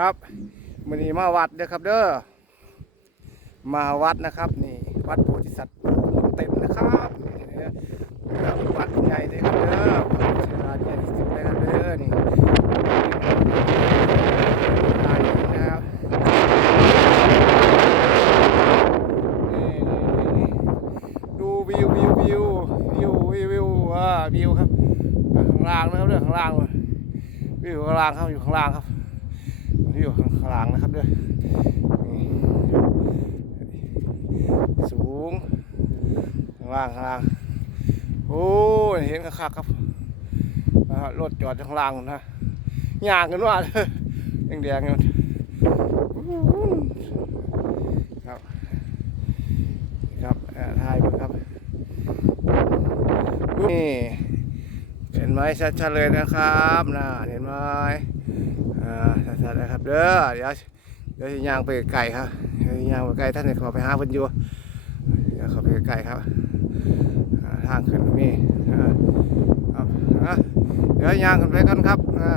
ครับวันนี้มาวัดเด้อครับเด้อมาวัดนะครับนี่วัดโพธิสัตว์เต็มนะครับวัดใหญ่เลยครับเด้อวัดใหญ่ที่สุดเลยครับเด้อนี่ลานนี้นะครับนี่นี่นี่ดูวิววิววิววิววิววิวอ่าวิวครับข้างล่างนะครับเด้อข้างล่างวิวข้างล่างครับอยู่ข้างล่างครับ ที่อยู่ข้างล่างนะครับด้อนี่สูงข้างล่างข้างล่างโอ้เห็นคักๆครับรถจอดข้างล่างนะยางกันว่าเด้อแดงๆอยู่ครับครับถ่ายไปครับนี่เห็นไหมชัดๆเลยนะครับน่าเห็นไหมอ่าสัตว์นะครับ เด้อเดี๋ยวเดี๋ยวสิย่างไปไก่ครับเดี๋ยวสิย่างไปไก่ท่านเนี่ยขอไปหาเพิ่นอยู่เดี๋ยวขอไปไก่ครับทางขึ้นมีอ่เดี๋ยวย่างขึ้นไปกันครับอ่า